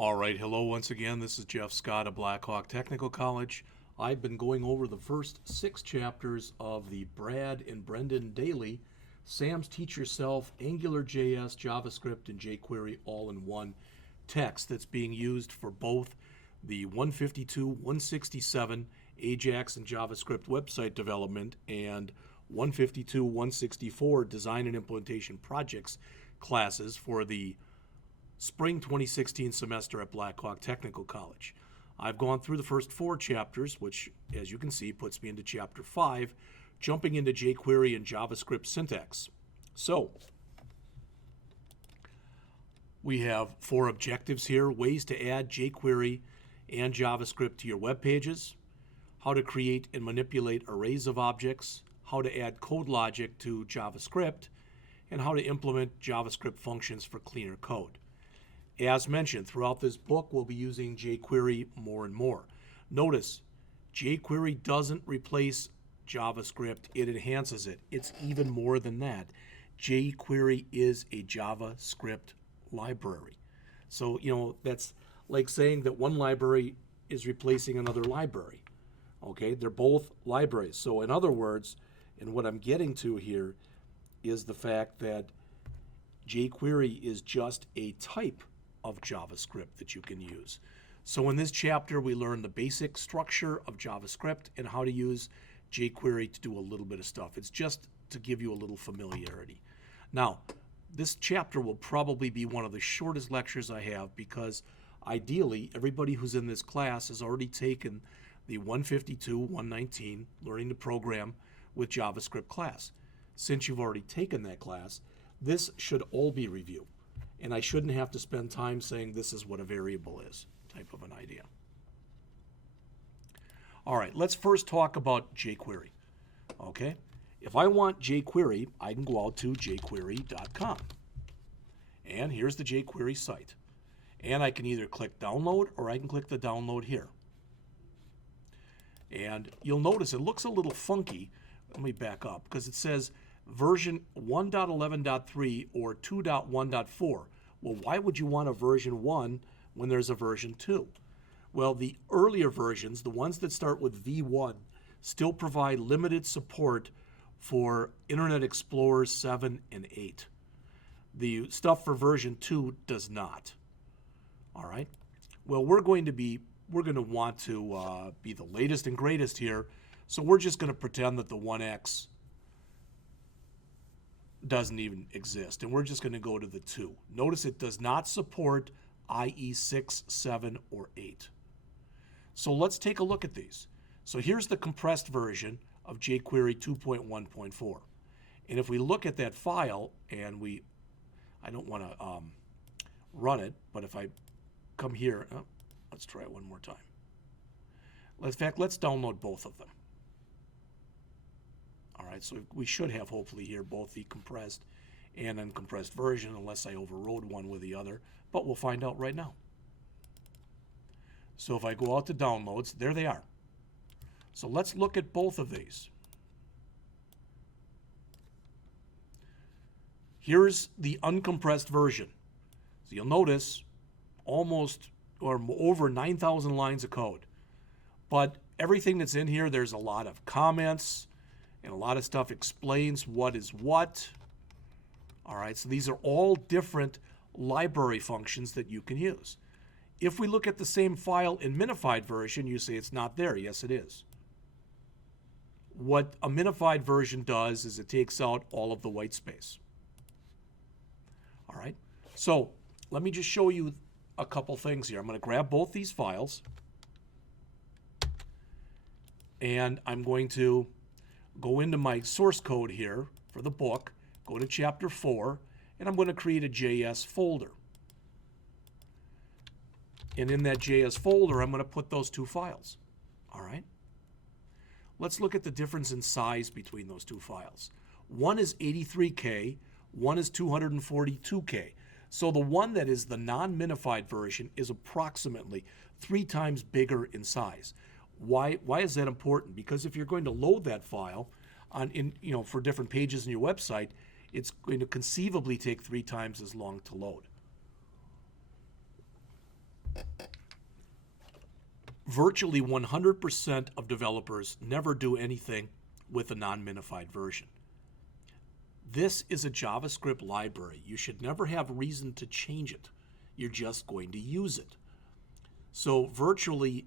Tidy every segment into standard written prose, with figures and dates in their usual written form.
All right, hello once again. This is Jeff Scott of Blackhawk Technical College. I've been going over the first 6 chapters of the Brad and Brendan Daily Sam's Teach Yourself AngularJS, JavaScript, and jQuery all-in-one text that's being used for both the 152, 167 Ajax and JavaScript website development and 152, 164 design and implementation projects classes for the spring 2016 semester at Blackhawk Technical College. I've gone through the first 4 chapters, which, as you can see, puts me into Chapter 5, jumping into jQuery and JavaScript syntax. So, we have 4 objectives here: ways to add jQuery and JavaScript to your web pages, how to create and manipulate arrays of objects, how to add code logic to JavaScript, and how to implement JavaScript functions for cleaner code. As mentioned, throughout this book, we'll be using jQuery more and more. Notice, jQuery doesn't replace JavaScript, it enhances it. It's even more than that. jQuery is a JavaScript library. So, that's like saying that one library is replacing another library. Okay, they're both libraries. So in other words, and what I'm getting to here is the fact that jQuery is just a type of JavaScript that you can use. So in this chapter, we learn the basic structure of JavaScript and how to use jQuery to do a little bit of stuff. It's just to give you a little familiarity. Now, this chapter will probably be one of the shortest lectures I have because ideally, everybody who's in this class has already taken the 152, 119 Learning to Program with JavaScript class. Since you've already taken that class, this should all be review. And I shouldn't have to spend time saying this is what a variable is, type of an idea. All right, let's first talk about jQuery. Okay, if I want jQuery, I can go out to jQuery.com. And here's the jQuery site. And I can either click download or I can click the download here. And you'll notice it looks a little funky. Let me back up because it says version 1.11.3 or 2.1.4. Well, why would you want a version 1 when there's a version 2? Well, the earlier versions, the ones that start with V1, still provide limited support for Internet Explorer 7 and 8. The stuff for version 2 does not. All right. Well, we're going to want to be the latest and greatest here, so we're just going to pretend that the 1X doesn't even exist, and we're just going to go to the 2. Notice it does not support IE 6, 7, or 8. So let's take a look at these. So here's the compressed version of jQuery 2.1.4. And if we look at that file, and I don't want to run it, but if I come here, let's try it one more time. In fact, let's download both of them. All right, so we should have hopefully here both the compressed and uncompressed version, unless I overrode one with the other, but we'll find out right now. So if I go out to downloads, there they are. So let's look at both of these. Here's the uncompressed version. So you'll notice almost or over 9,000 lines of code. But everything that's in here, there's a lot of comments, and a lot of stuff explains what is what. All right, so these are all different library functions that you can use. If we look at the same file in minified version, you say it's not there. Yes, it is. What a minified version does is it takes out all of the white space. All right, so let me just show you a couple things here. I'm going to grab both these files, and I'm going to go into my source code here for the book, go to Chapter 4, and I'm going to create a JS folder. And in that JS folder, I'm going to put those 2 files. All right? Let's look at the difference in size between those 2 files. One is 83K, one is 242K. So the one that is the non-minified version is approximately 3 times bigger in size. Why is that important? Because if you're going to load that file for different pages in your website, it's going to conceivably take 3 times as long to load. Virtually 100% of developers never do anything with a non-minified version. This is a JavaScript library. You should never have reason to change it. You're just going to use it. So virtually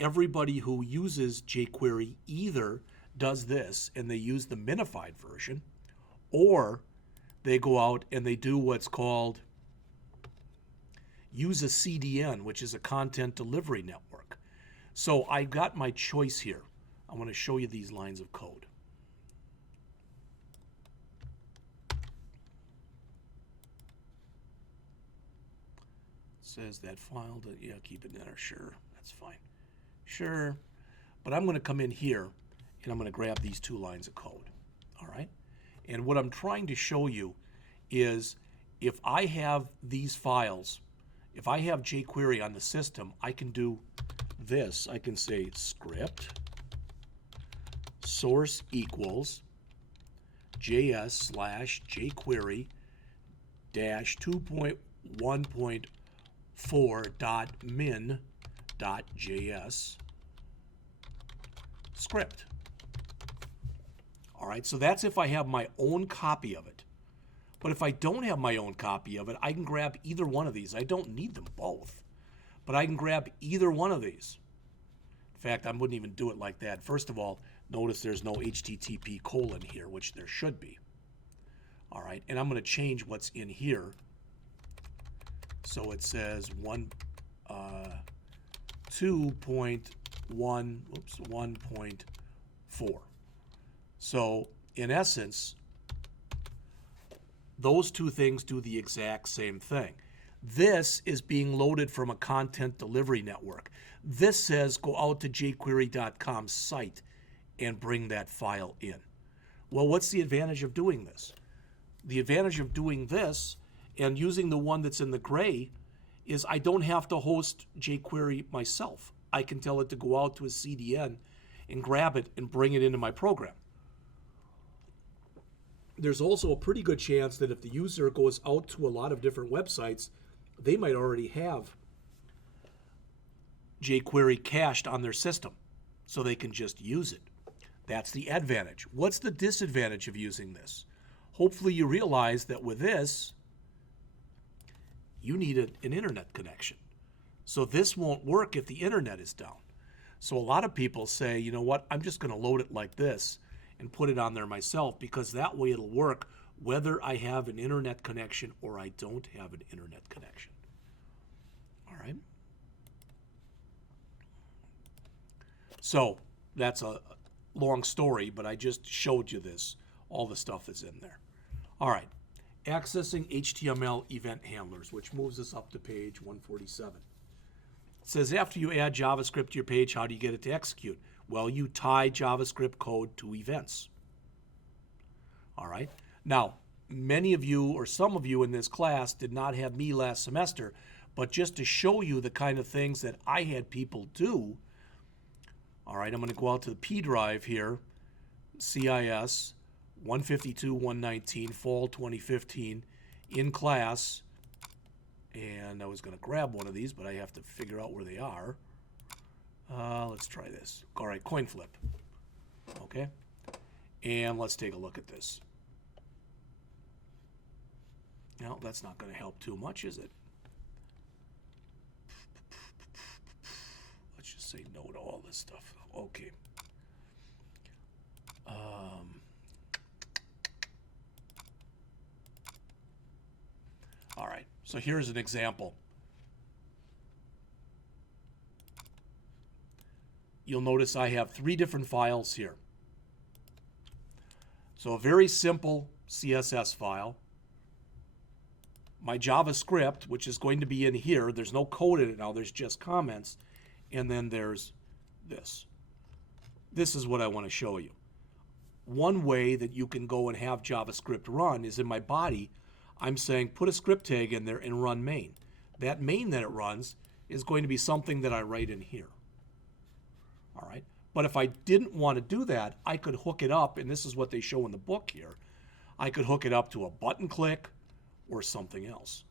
everybody who uses jQuery either does this and they use the minified version, or they go out and they do what's called use a CDN, which is a content delivery network. So I got my choice here. I want to show you these lines of code. Says that file, yeah, keep it there, sure, that's fine. Sure, but I'm going to come in here and I'm going to grab these two lines of code, all right? And what I'm trying to show you is if I have these files, if I have jQuery on the system, I can do this. I can say script source equals js/jQuery dash 2.1.4.min.js script. All right, so that's if I have my own copy of it. But if I don't have my own copy of it, I can grab either one of these. I don't need them both, but I can grab either one of these. In fact, I wouldn't even do it like that. First of all, notice there's no HTTP : here, which there should be. All right, and I'm going to change what's in here. So it says 1.4. So in essence, those two things do the exact same thing. This is being loaded from a content delivery network. This says go out to jQuery.com site and bring that file in. Well, what's the advantage of doing this? The advantage of doing this and using the one that's in the gray is I don't have to host jQuery myself. I can tell it to go out to a CDN and grab it and bring it into my program. There's also a pretty good chance that if the user goes out to a lot of different websites, they might already have jQuery cached on their system, so they can just use it. That's the advantage. What's the disadvantage of using this? Hopefully you realize that with this, you need an internet connection. So this won't work if the internet is down. So a lot of people say, you know what, I'm just going to load it like this and put it on there myself, because that way it'll work whether I have an internet connection or I don't have an internet connection. All right? So that's a long story, but I just showed you this, all the stuff that's in there. All right, accessing HTML event handlers, which moves us up to page 147. It says after you add JavaScript to your page, how do you get it to execute? Well, you tie JavaScript code to events. All right. Now, many of you or some of you in this class did not have me last semester, but just to show you the kind of things that I had people do, all right, I'm going to go out to the P drive here, CIS 152-119, fall 2015, in class, and I was going to grab one of these, but I have to figure out where they are. Let's try this. All right, coin flip. Okay, and let's take a look at this. No, that's not going to help too much, is it? Let's just say no to all this stuff. Okay. All right, so here's an example. You'll notice I have 3 different files here. So a very simple CSS file. My JavaScript, which is going to be in here. There's no code in it now, there's just comments. And then there's this. This is what I want to show you. One way that you can go and have JavaScript run is in my body. I'm saying put a script tag in there and run main. That main that it runs is going to be something that I write in here. All right. But if I didn't want to do that, I could hook it up, and this is what they show in the book here. I could hook it up to a button click or something else.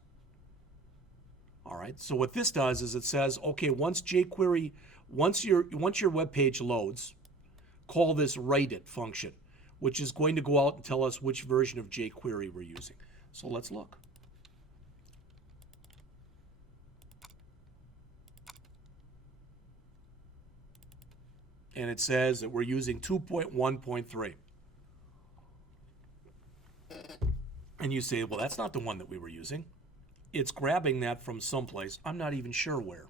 All right, so what this does is it says, okay, once jQuery, once your web page loads, call this writeIt function, which is going to go out and tell us which version of jQuery we're using. So let's look. And it says that we're using 2.1.3. And you say, well, that's not the one that we were using. It's grabbing that from someplace. I'm not even sure where.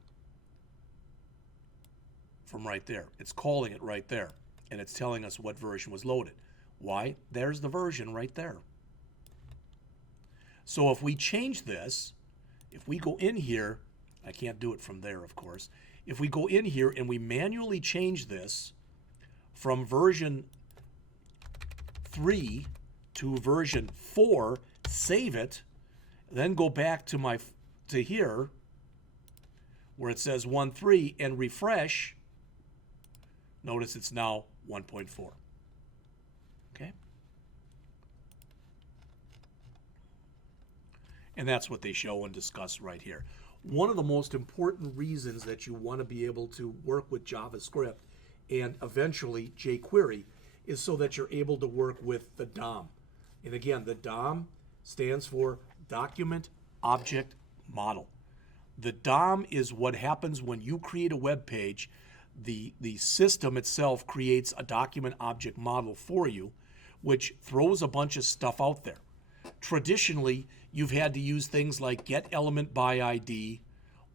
From right there. It's calling it right there. And it's telling us what version was loaded. Why? There's the version right there. So if we change this, if we go in here, I can't do it from there, of course. If we go in here and we manually change this from version 3 to version 4, save it, then go back to here where it says 1.3 and refresh, notice it's now 1.4. Okay? And that's what they show and discuss right here. One of the most important reasons that you want to be able to work with JavaScript and eventually jQuery is so that you're able to work with the DOM. And again, the DOM stands for Document Object Model. The DOM is what happens when you create a web page. The system itself creates a document object model for you, which throws a bunch of stuff out there. Traditionally, you've had to use things like get element by ID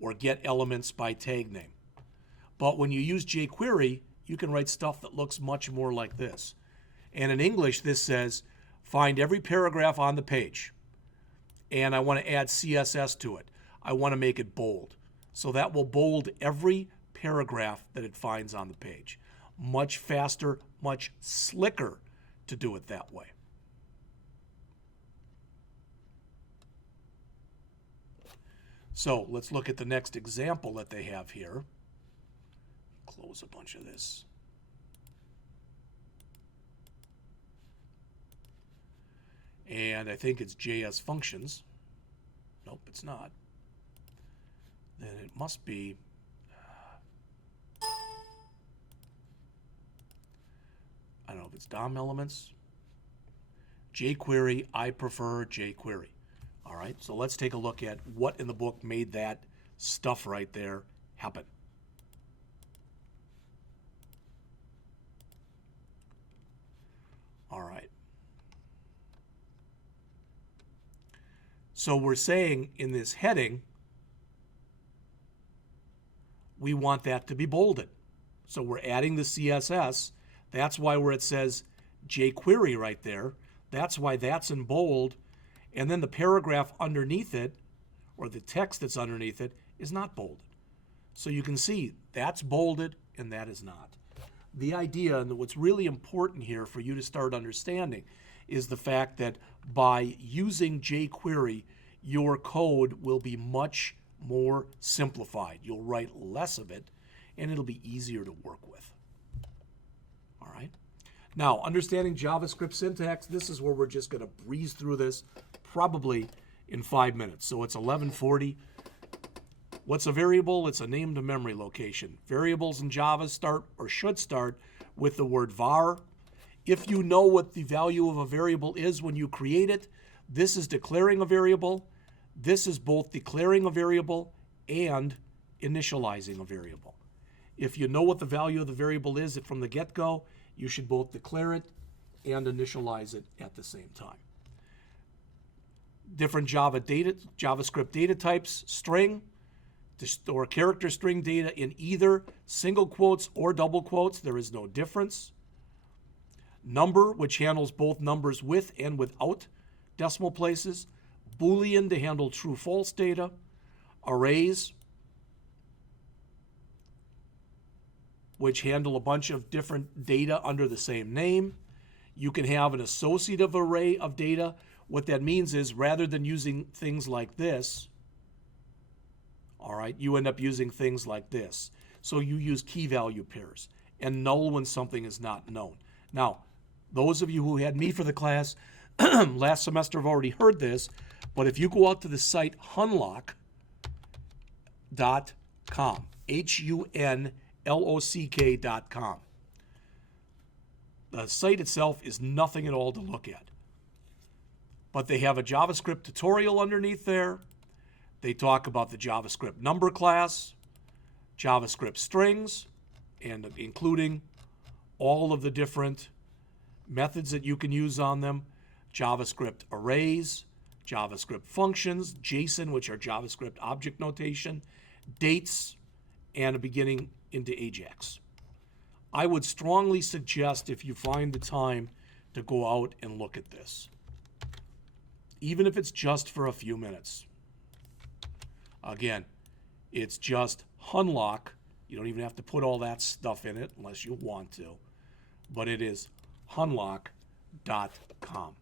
or get elements by tag name. But when you use jQuery, you can write stuff that looks much more like this. And in English, this says, find every paragraph on the page. And I want to add CSS to it. I want to make it bold. So that will bold every paragraph that it finds on the page. Much faster, much slicker to do it that way. So let's look at the next example that they have here. Close a bunch of this. And I think it's JS functions. Nope, it's not. Then it must be I don't know if it's DOM elements. jQuery, I prefer jQuery. All right, so let's take a look at what in the book made that stuff right there happen. All right. So we're saying in this heading, we want that to be bolded. So we're adding the CSS. That's why where it says jQuery right there, that's why that's in bold. And then the paragraph underneath it, or the text that's underneath it, is not bolded. So you can see that's bolded and that is not. The idea, and what's really important here for you to start understanding, is the fact that by using jQuery, your code will be much more simplified. You'll write less of it, and it'll be easier to work with. All right? Now, understanding JavaScript syntax, this is where we're just going to breeze through this probably in 5 minutes. So it's 11:40. What's a variable? It's a named memory location. Variables in Java start or should start with the word var. If you know what the value of a variable is when you create it, this is declaring a variable. This is both declaring a variable and initializing a variable. If you know what the value of the variable is from the get-go, you should both declare it and initialize it at the same time. Different JavaScript data types, string, to store character string data in either single quotes or double quotes. There is no difference. Number, which handles both numbers with and without decimal places. Boolean to handle true-false data. Arrays, which handle a bunch of different data under the same name. You can have an associative array of data. What that means is rather than using things like this, all right, you end up using things like this. So you use key value pairs and null when something is not known. Now, those of you who had me for the class last semester have already heard this, but if you go out to the site Hunlock Hunlock.com. HUNLOCK.com. The site itself is nothing at all to look at. But they have a JavaScript tutorial underneath there. They talk about the JavaScript number class, JavaScript strings, and including all of the different methods that you can use on them, JavaScript arrays, JavaScript functions, JSON, which are JavaScript object notation, dates, and a beginning into AJAX. I would strongly suggest, if you find the time, to go out and look at this, even if it's just for a few minutes. Again, it's just Hunlock. You don't even have to put all that stuff in it unless you want to, but it is Hunlock.com.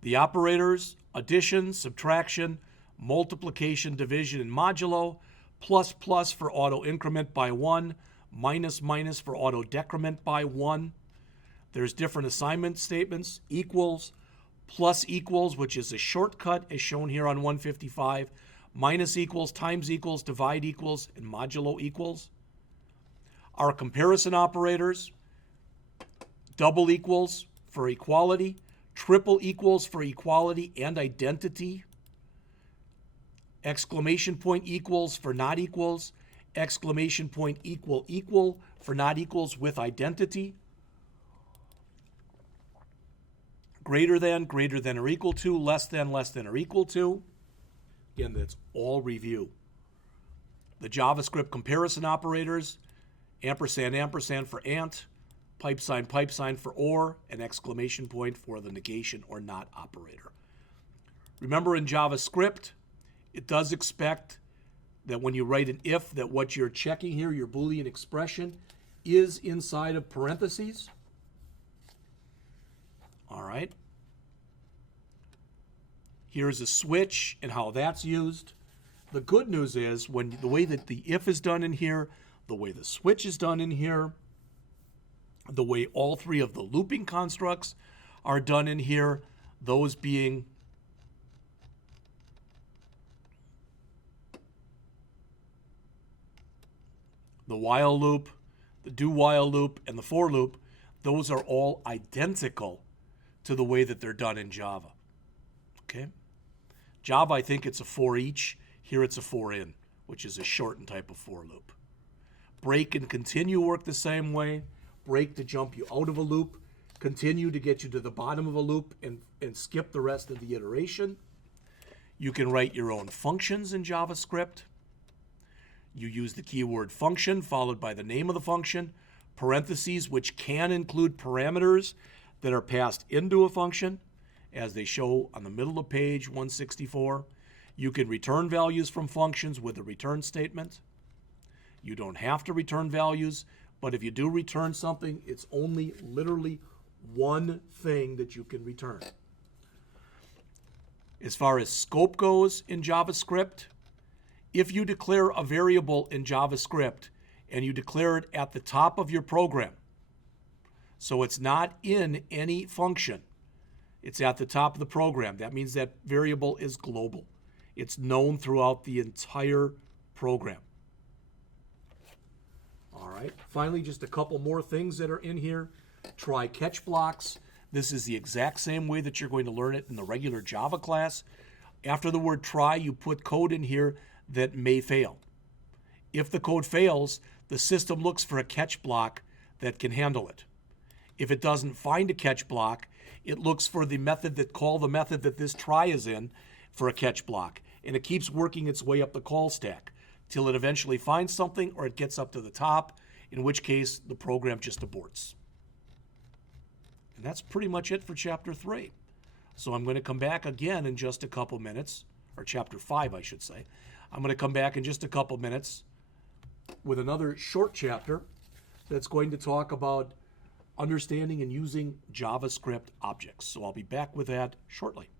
The operators: addition, subtraction, multiplication, division, and modulo, plus plus for auto increment by 1, minus minus for auto decrement by 1. There's different assignment statements: equals, plus equals, which is a shortcut as shown here on 155, minus equals, times equals, divide equals, and modulo equals. Our comparison operators: double equals for equality, triple equals for equality and identity, exclamation point equals for not equals, exclamation point equal equal for not equals with identity, greater than or equal to, less than or equal to. Again, that's all review. The JavaScript comparison operators: ampersand, ampersand for ant, pipe sign for or, and exclamation point for the negation or not operator. Remember, in JavaScript, it does expect that when you write an if, that what you're checking here, your Boolean expression, is inside of parentheses. All right. Here's a switch and how that's used. The good news is, when the way that the if is done in here, the way the switch is done in here, the way all three of the looping constructs are done in here, those being the while loop, the do while loop, and the for loop, those are all identical to the way that they're done in Java. Okay? Java, I think it's a for each. Here it's a for in, which is a shortened type of for loop. Break and continue work the same way. Break to jump you out of a loop, continue to get you to the bottom of a loop and skip the rest of the iteration. You can write your own functions in JavaScript. You use the keyword function followed by the name of the function, parentheses, which can include parameters that are passed into a function, as they show on the middle of page 164. You can return values from functions with a return statement. You don't have to return values, but if you do return something, it's only literally one thing that you can return. As far as scope goes in JavaScript, if you declare a variable in JavaScript and you declare it at the top of your program, so it's not in any function, it's at the top of the program, that means that variable is global. It's known throughout the entire program. All right, finally, just a couple more things that are in here. Try catch blocks. This is the exact same way that you're going to learn it in the regular Java class. After the word try, you put code in here that may fail. If the code fails, the system looks for a catch block that can handle it. If it doesn't find a catch block, it looks for the method that this try is in for a catch block. And it keeps working its way up the call stack till it eventually finds something or it gets up to the top, in which case the program just aborts. And that's pretty much it for Chapter 3. So I'm going to come back again in just a couple minutes, or Chapter 5, I should say. I'm going to come back in just a couple minutes with another short chapter that's going to talk about understanding and using JavaScript objects. So I'll be back with that shortly.